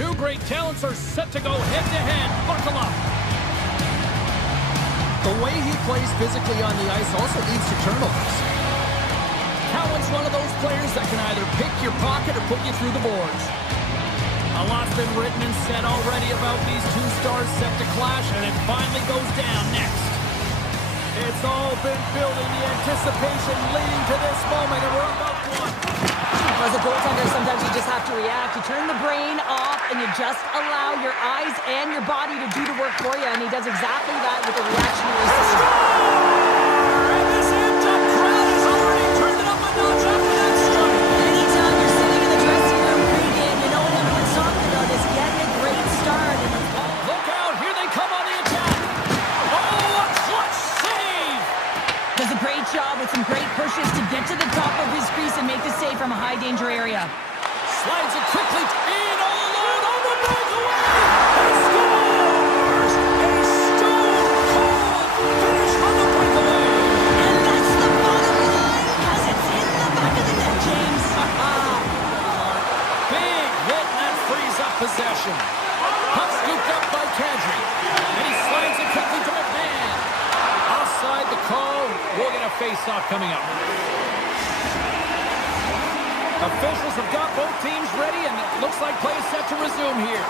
Two great talents are set to go head-to-head. Buckle up. The way he plays physically on the ice also leads to turnovers. Cowan's one of those players that can either pick your pocket or put you through the boards. A lot's been written and said already about these two stars set to clash, and it finally goes down next. It's all been building, the anticipation leading to this moment, and we're about to one. As a goaltender, sometimes you just have to react. You turn the brain off, and you just allow your eyes and your body to do the work for you, and he does exactly that with a reactionary save. And this amped-up crowd has already turned it up a notch after that strike. Anytime you're sitting in the dressing room pregame, you know what everyone's talking about is getting a great start. Look out, here they come on the attack. Oh, a clutch save! Does a great job with some great pushes to get to the top of his crease and make the save from a high-danger area. Slides it quickly in all alone on the breakaway. He scores! A stone-cold finish on the breakaway. And that's the bottom line, because it's in the back of the net, James. Big hit, and that frees up possession. Puck scooped up by Kadri. And he slides it quickly to McMahon. Offside the call. We'll get a face-off coming up. Officials have got both teams ready, and it looks like play is set to resume here.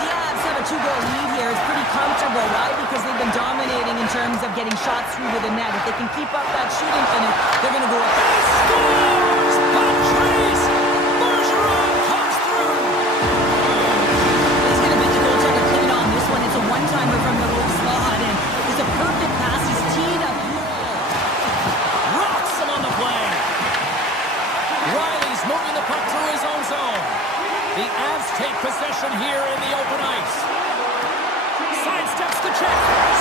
The Avs have a 2-goal lead here. It's pretty comfortable. Why? Because they've been dominating in terms of getting shots through to the net. If they can keep up that shooting finish, they're going to go up. He scores! Patrice Bergeron comes through. He's going to beat the goaltender clean on this one. It's a one-timer from the low slot, and it's a perfect pass. He's teed up. Rocks him on the play. Riley's moving the puck through his own zone. The Avs take possession here in the open ice. Sidesteps the check.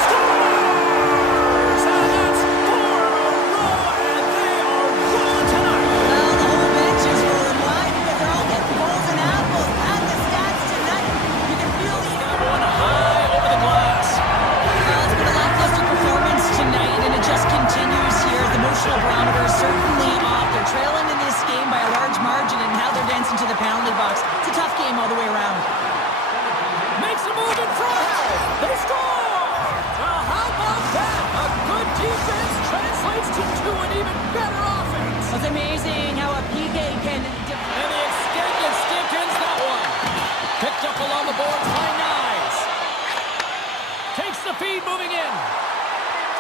Scores! And that's 4 in a row, and they are rolling tonight. Well, the whole bench is rolling wide because they're all getting goals and apples. At the stats tonight, you can feel the... Got one high over the glass. Well, it's been a lackluster performance tonight, and it just continues here. The emotional barometer is certainly off. They're trailing in this game by a large margin, and now they're dancing to the penalty box. It's a tough game all the way around. Makes a move in front. They score! Well, how about that? A good defense translates to an even better offense. It's amazing how a PK can... And the extended stick ends that one. Picked up along the boards by Nyes. Takes the feed moving in.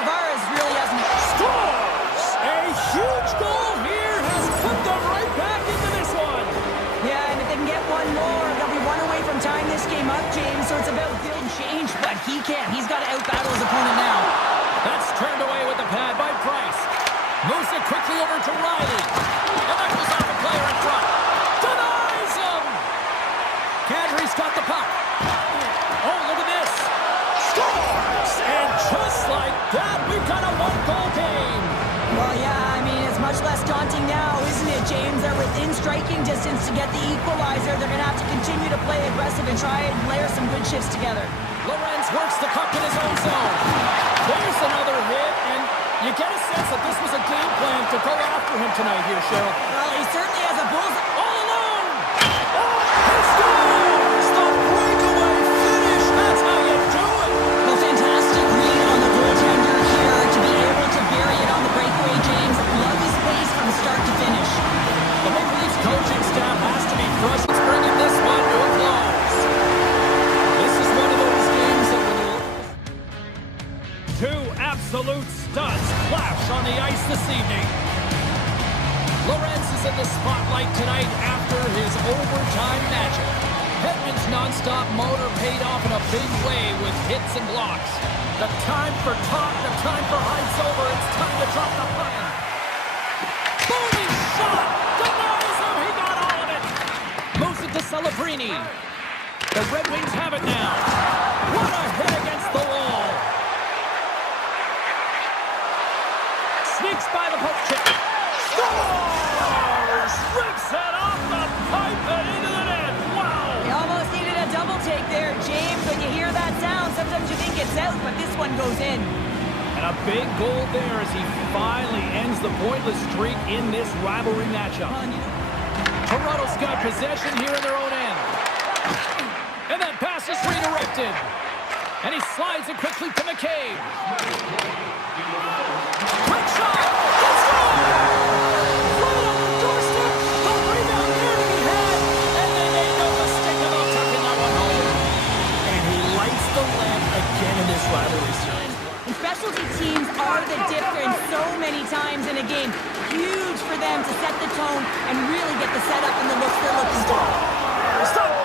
Tavares really hasn't... Scores! A huge goal here has put them right back into this one. Yeah, and if they can get one more, they'll be one away from tying this game up, James. So it's about build and change, but he can't. He's got to out-battle his opponent now. That's turned away with the pad by Price. Moves it quickly over to Riley. And that goes off a player in front. Denies him! Kadri's got the puck. Oh, look at this. Scores! And just like that, we've got a one-goal game. Well, yeah, I mean, it's much less daunting now, isn't it, James? They're within striking distance to get the equalizer. They're going to have to continue to play aggressive and try and layer some good shifts together. Lorenz works the puck in his own zone. There's another hit, and you get a sense that this was a game plan to go after him tonight here, Cheryl. Well, he certainly has a bull's... All alone! Oh, he scores! The breakaway finish! That's how you do it! Well, fantastic read on the goaltender here to be able to bury it on the breakaway, James. Love his pace from start to finish. The Maple Leafs coaching staff has to be frustrated bringing this one to a close. This is one of those games that when you look... Two absolute studs clash on the ice this evening. Lorenz is in the spotlight tonight after his overtime magic. Hedman's non-stop motor paid off in a big way with hits and blocks. The time for talk, the time for heights over. It's time to drop the puck. Booming shot! Denies him! He got all of it! Moves it to Celebrini. The Red Wings have it now. What a hit against the wall! Sneaks by the poke check. Scores! Rips it off the pipe and into the net. Wow! They almost needed a double take there, James. When you hear that sound, sometimes you think it's out, but this one goes in. And a big goal there as he finally ends the pointless streak in this rivalry matchup. Toronto's got possession here in their own end. And that pass is redirected. And he slides it quickly to McCabe. Quick shot! Let's go! Right on the doorstep. The rebound there to be had. And they made no mistake about tucking that one home. And he lights the lamp again in this rivalry series. And specialty teams are the difference so many times in a game. Huge for them to set the tone and really get the setup and the looks they're looking for.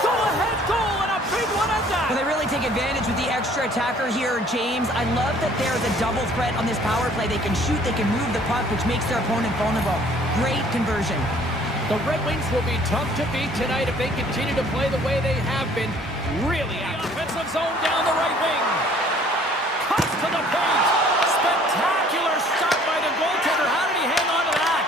Go-ahead goal and a big one at that. Well, they really take advantage with the extra attacker here, James. I love that there's a double threat on this power play. They can shoot, they can move the puck, which makes their opponent vulnerable. Great conversion. The Red Wings will be tough to beat tonight if they continue to play the way they have been. Really offensive zone down the right wing. Cuts to the paint. Spectacular stop by the goaltender. How did he hang on to that?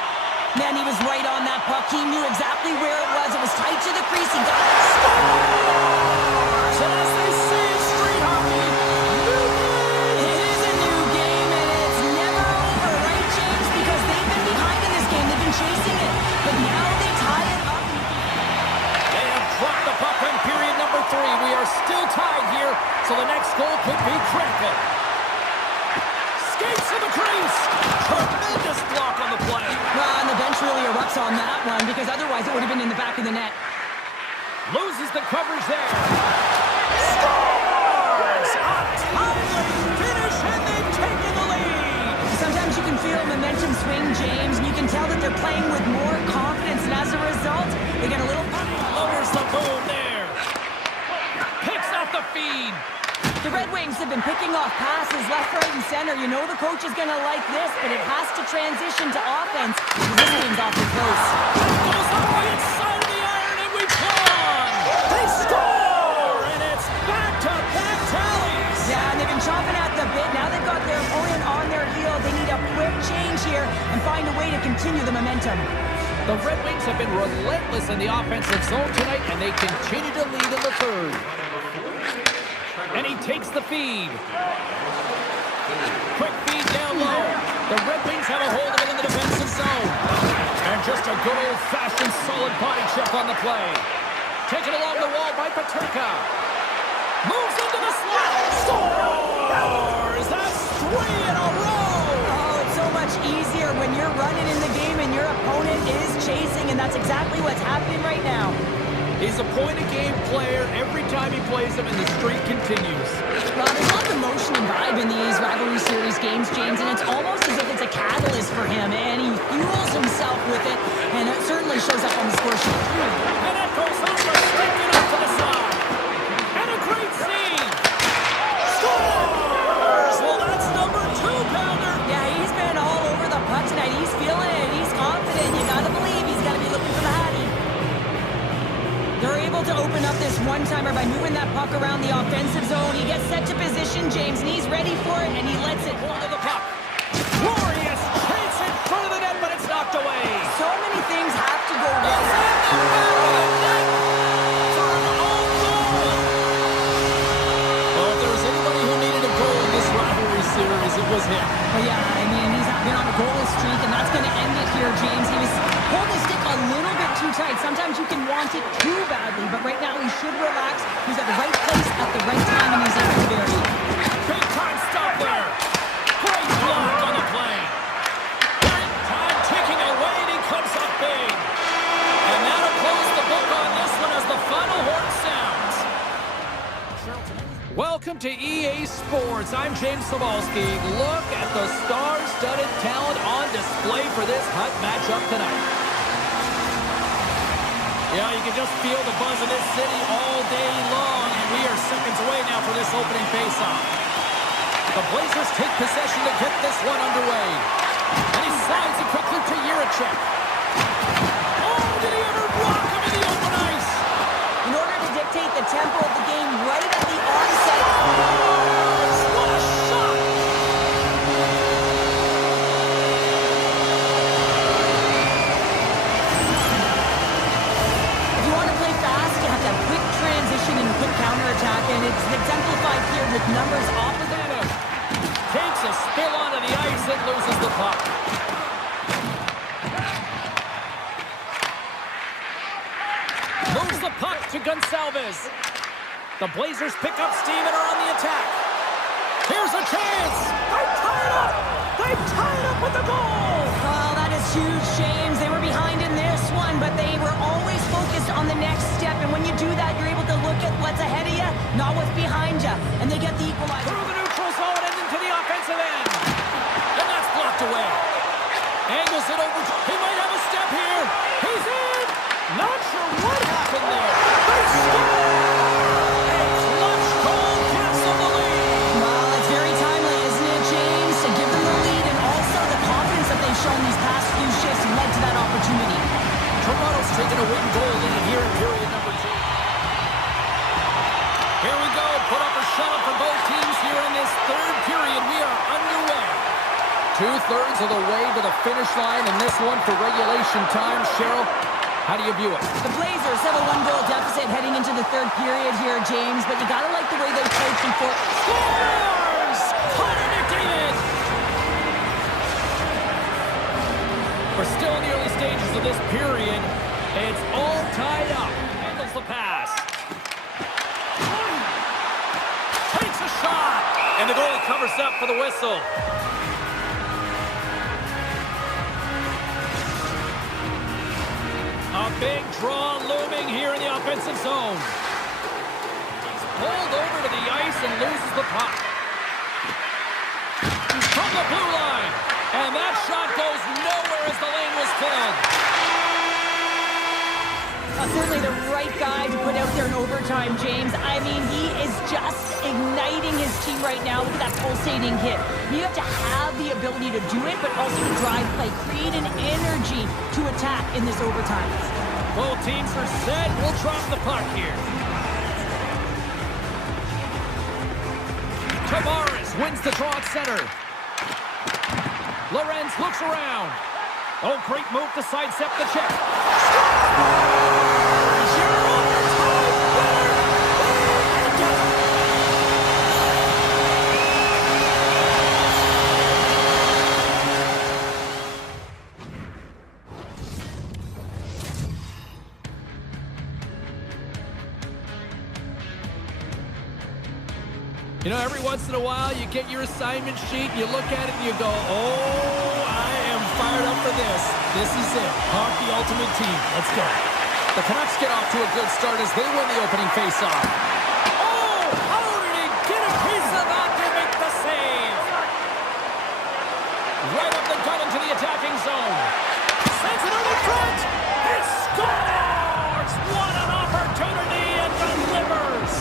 Man, he was right on that puck. He knew exactly where it was. It was tight to the crease. He got it. Scores! And as they say in street hockey, new game. It is a new game, and it's never over, right, James? Because they've been behind in this game. They've been chasing it. But now they tie it up. They have dropped the puck in period number 3. We are still tied here, so the next goal could be critical. Skates to the crease. Tremendous block on the play. Well, and the bench really erupts on that one, because otherwise it would have been in the back of the net. Loses the coverage there. Scores! A timely finish, and they've taken the lead. Sometimes you can feel momentum swing, James, and you can tell that they're playing with more confidence, and as a result, they get a little... Lowers the boom there. Picks off the feed. The Red Wings have been picking off passes left, right, and center. You know the coach is going to like this, but it has to transition to offense. This game's awfully close. That goes up the inside of the iron, and we've won. They score, and it's back-to-back tallies. Yeah, and they've been chomping at the bit. Now they've got their opponent on their heel. They need a quick change here and find a way to continue the momentum. The Red Wings have been relentless in the offensive zone tonight, and they continue to lead in the third. And he takes the feed. Quick feed down low. The Red Wings have a hold of it in the defensive zone. And just a good old-fashioned solid body check on the play. Taken along the wall by Paterka. Moves into the slot. Scores! That's 3 in a row! Oh, it's so much easier when you're running in the game and your opponent is chasing, and that's exactly what's happening right now. He's a point-a-game player every time he plays them, and the streak continues. Well, there's a lot of emotion and vibe in these rivalry series games, James, and it's almost as if it's a catalyst for him, and he fuels himself with it, and it certainly shows up on the score sheet. And that goes over, sticking up to the side. And a great scene. Scores! Well, that's number 2-pounder. Yeah, he's been all over the puck tonight. He's feeling it. He's confident. You gotta believe he's gotta be looking for the Hattie. They're able to open up this one-timer by moving that puck around the offensive zone. He gets set to position, James, and he's ready for it, and he lets it go to the puck. Glorious chase in front of the net, but it's knocked away. So many things have to go right. Well, if there was anybody who needed a goal in this rivalry series, it was him. Well, yeah, I mean, he's been on a goalless streak, and that's going to end it here, James. He was holding the stick a little bit too tight. Sometimes you can want it too badly, but right now he should relax. He's at the right place at the right time, and he's able to vary. Big time stop there. Great block on the play. Big time taking away, and he comes up big. And that'll close the book on this one as the final horn sounds. Welcome to EA Sports. I'm James Sabalski. Look at the star-studded talent on display for this hot matchup tonight. Yeah, you can just feel the buzz of this city all day long, and we are seconds away now for this opening faceoff. The Blazers take possession to get this one underway. And he slides it quickly to Jiricek. Oh, did he ever block him in the open ice? In order to dictate the tempo of the game right at the onset. What a shot! If you want to play fast, you have to have quick transition and quick counterattack, and it's exemplified here with numbers off of that. Takes a spill onto the ice and loses the puck. Moves the puck to Gonçalves. The Blazers pick up steam and are on the attack. Here's a chance. They tie it up. They tie it up with the goal. Oh, that is huge, James. They were behind in this one, but they were always focused on the next step. And when you do that, you're able to look at what's ahead of you, not what's behind you. And they get the equalizer. Through the neutral zone and into the offensive end. And that's blocked away. Angles it over. He might have a step here. He's in. Not sure what happened there. They score. A clutch goal gives them the lead. Well, it's very timely, isn't it, James? To give them the lead and also the confidence that they've shown these past few shifts led to that opportunity. Toronto's taking a win goal lead here in period number 2. Here we go. Put up or shut up for both teams here in this third period. We are underway. 2/3 of the way to the finish line in this one for regulation time. Cheryl, how do you view it? The Blazers have a 1-goal deficit heading into the third period here, James, but you gotta like the way they played some for. Scores! Connor McDavid! We're still in the early stages of this period. It's all tied up. Handles the pass. Takes a shot. And the goalie covers up for the whistle. A big draw looming here in the offensive zone. He's pulled over to the ice and loses the puck. From the blue line. And that shot goes nowhere as the lane was filled. Certainly the right guy to put out there in overtime, James. I mean, he is just igniting his team right now. Look at that pulsating hit. You have to have the ability to do it, but also to drive play, create an energy to attack in this overtime. Both teams are set. We'll drop the puck here. Tavares wins the draw at center. Lorenz looks around. Oh, great move to sidestep the check. You know, every once in a while, you get your assignment sheet, you look at it, and you go, oh, I am fired up for this. This is it. Hockey Ultimate Team. Let's go. The Canucks get off to a good start as they win the opening faceoff. Oh, how did he get a piece of that to make the save? Right up the gut into the attacking zone. Sends it over front. He scores! What an opportunity and delivers!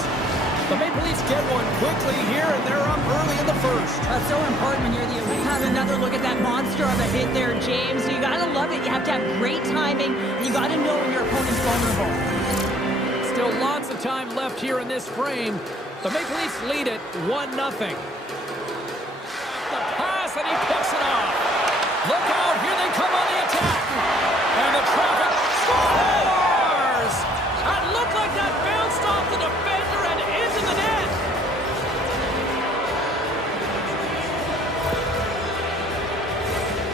The Maple Leafs get one quickly here, and they're up early in the first. That's so important when you're the elite. Have another look at that monster of a hit there, James. You gotta love it. You have to have great timing, and you gotta know when your opponent's vulnerable. Still lots of time left here in this frame. The Maple Leafs lead it 1-0. The pass, and he picks it off. Look out, here they come on the attack. And the traffic scores! It looked like that bounced off the defender and into the net.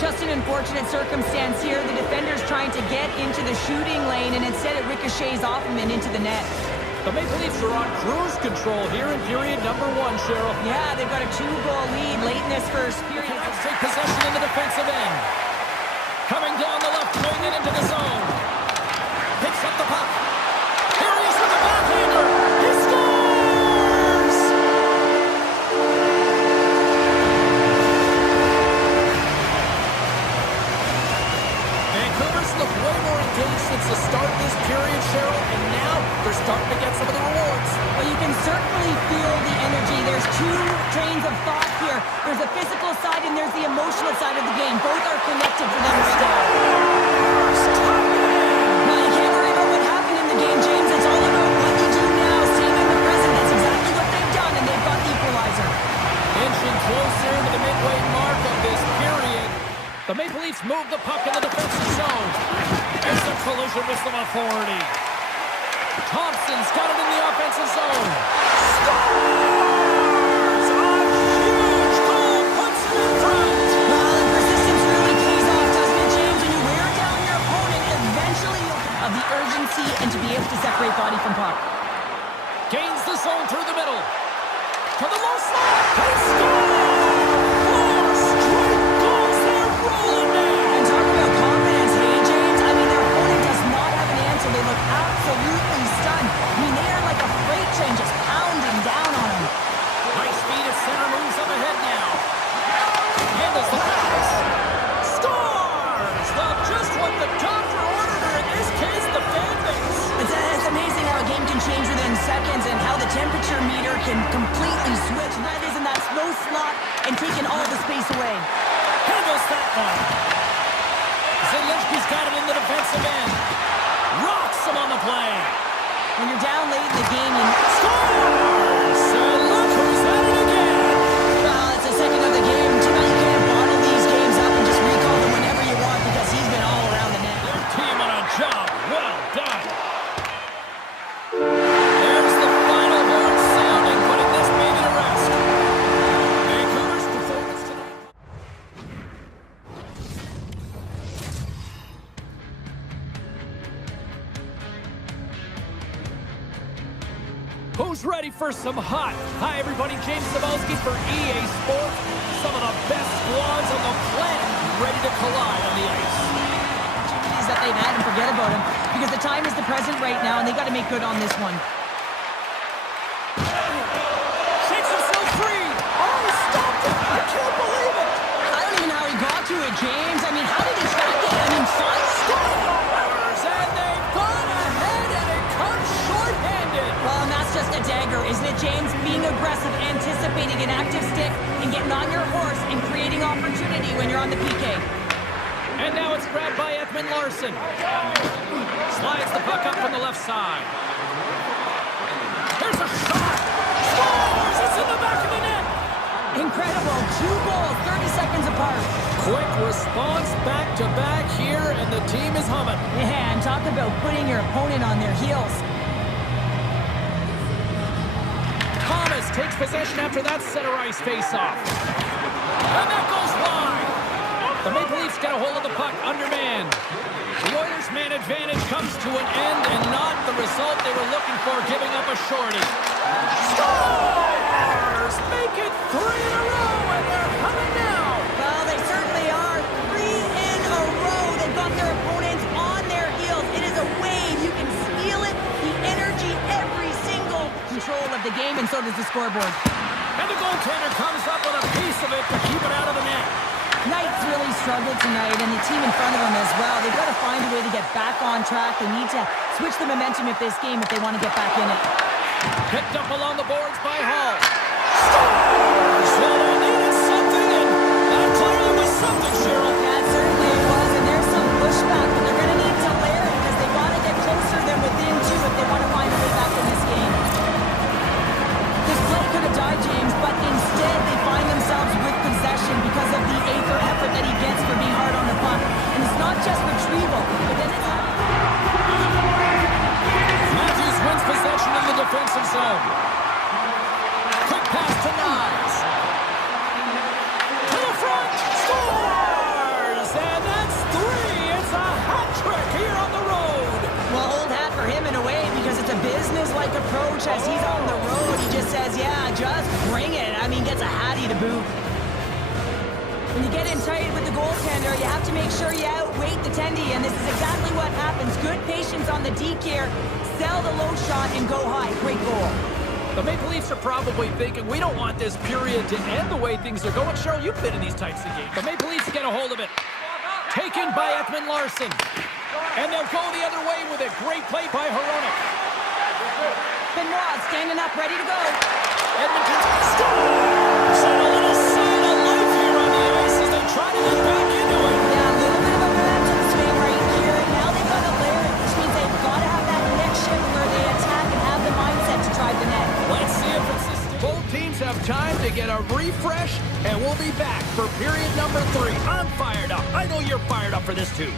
Just an unfortunate circumstance here. The defender's trying to get into the shooting lane, and instead it ricochets off him and into the net. The Maple Leafs are on cruise control here in period number 1, Cheryl. Yeah, they've got a 2-goal lead late in this first period. Let's take possession in the defensive end. Coming down the left wing and into the zone. Picks up the puck. Here he is with the backhander. He scores! Vancouver's looked way more engaged since the start of this period, Cheryl, and now they're starting to get some of the rewards. Well, you can certainly feel the energy. There's two trains of thought here. There's the physical side and there's the emotional side of the game. Both are connected for them right now. Well, you can't worry about what happened in the game, James. It's all about what you do now, staying in the present. That's exactly what they've done, and they've got the equalizer. Inching closer to the midway mark of this period. The Maple Leafs move the puck in the defensive zone. It's a collision with some authority. Thompson's got it in the offensive zone. Scores! A huge goal puts it in front. Well, the persistence really pays off, doesn't it, James? When you wear down your opponent, eventually of the urgency efficiency and to be able to separate body from puck. Gains the zone through the middle. To the low slot. They score! 4 straight goals. They're rolling now. And talk about confidence, hey, James. I mean, their opponent does not have an answer. They look absolutely stunned. I mean, they are like a freight train just pounding down on them. High speed at center, moves up ahead now. Handles the pass. Scores! Well, just what the doctor ordered, or in this case, the fan base. It's amazing how a game can change within seconds and how the temperature meter can completely switch. And that is in that slow slot and taking all the space away. Handles that one. Zelensky's got it in the defensive end. Rocks him on the play. When you're down late in the game, you Scores! And look who's at it again. well, it's the second of the game. Too bad you can't bottle these games up and just recall them whenever you want because he's been all around the net. Their team on a job well done. There's the final horn sounding, putting this baby to rest. Vancouver's performance tonight. Who's ready for some hot? Hi, everybody. James Cebulski for EA Sports. Some of the best squads on the planet ready to collide on the ice. Opportunities that they've had and forget about them because the time is the present right now and they got to make good on this one. Shakes himself free. Oh, he stopped it. I can't believe it. I don't even know how he got to it, James. I mean, how did he track it? I mean, 5 Scores, and they've gone ahead, and it comes short-handed. Well, and that's just a dagger, isn't it, James? Being aggressive, anticipating an active stick, and getting on your horse and creating opportunity when you're on the PK. And now it's grabbed by Ekman Larson. Slides the puck up from the left side. Here's a shot. Scores! It's in the back of the net. Incredible. 2 goals, 30 seconds apart. Quick response back-to-back here, and the team is humming. Yeah, and talk about putting your opponent on their heels. Thomas takes possession after that center ice face-off. And that goes wide. The Maple Leafs get a hold of the puck, undermanned. The Oilers' man advantage comes to an end, and not the result they were looking for, giving up a shorty. Scores! Make it 3 in a row, and they're humming now. Well, they certainly are. 3 in a row. They've got their opponents on their heels. It is a wave. You can feel it. The energy, every single control of the game, and so does the scoreboard. And the goaltender comes up with a piece of it to keep it out of the net. Knight's really struggled tonight, and the team in front of them as well. They've got to find a way to get back on track. They need to switch the momentum of this game if they want to get back in it. Picked up along the boards by Hall. Scores! Well, they needed something, and that clearly was something, Cheryl. That certainly it was, and there's some pushback, but they're going to need to layer it because they've got to get closer than within 2 if they want to find a way back in this game. This play could have died, James, but instead they find themselves with possession because of the effort that he gets for being hard on the puck. And it's not just retrieval, but then it's... Matthews wins possession in the defensive zone. Quick pass to Nyes. To the front. Scores! And that's 3. It's a hat trick here on the road. Well, old hat for him in a way because it's a business-like approach as he's on the road. He just says, yeah, just bring it. I mean, gets a hattie to boot. When you get in tight with the goaltender, you have to make sure you outweight the tendy, and this is exactly what happens. Good patience on the deke here, sell the low shot, and go high. Great goal. The Maple Leafs are probably thinking, we don't want this period to end the way things are going. Cheryl, you've been in these types of games. The Maple Leafs get a hold of it. Taken by Ekman Larson. And they'll go the other way with a great play by Hronek. Benoit standing up, ready to go. Edmonton scores! And a little sign of life here on the ice as they try to get back into it. Yeah, a little bit of a momentum swing right here. Now they've got to layer it, which means they've got to have that next shift where they attack and have the mindset to drive the net. Let's see if it's sustained. Both teams have time to get a refresh, and we'll be back for period number 3. I'm fired up. I know you're fired up for this too.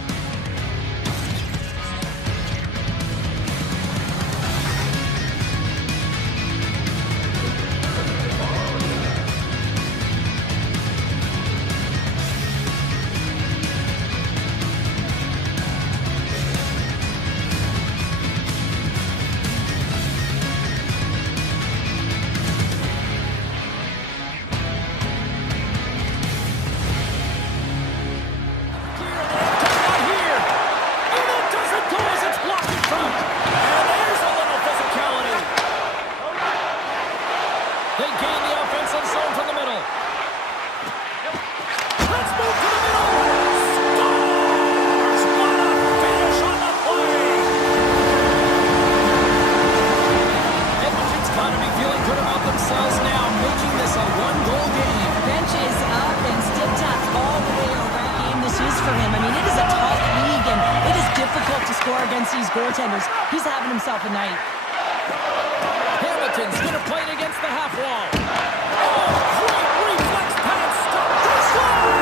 goaltenders. He's having himself a night. Hamilton's going to play it against the half wall. Oh, great reflex pass. Stop the score!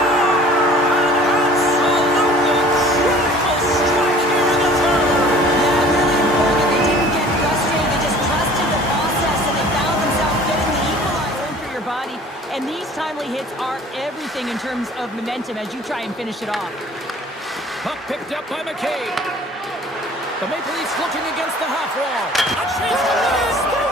Absolutely critical strike here in the third. Yeah, really important. They didn't get frustrated. They just trusted the process, and they found themselves getting the equalizer for your body. And these timely hits are everything in terms of momentum as you try and finish it off. Puck picked up by McCabe. The Maple Leafs looking against the half wall. A chance to win.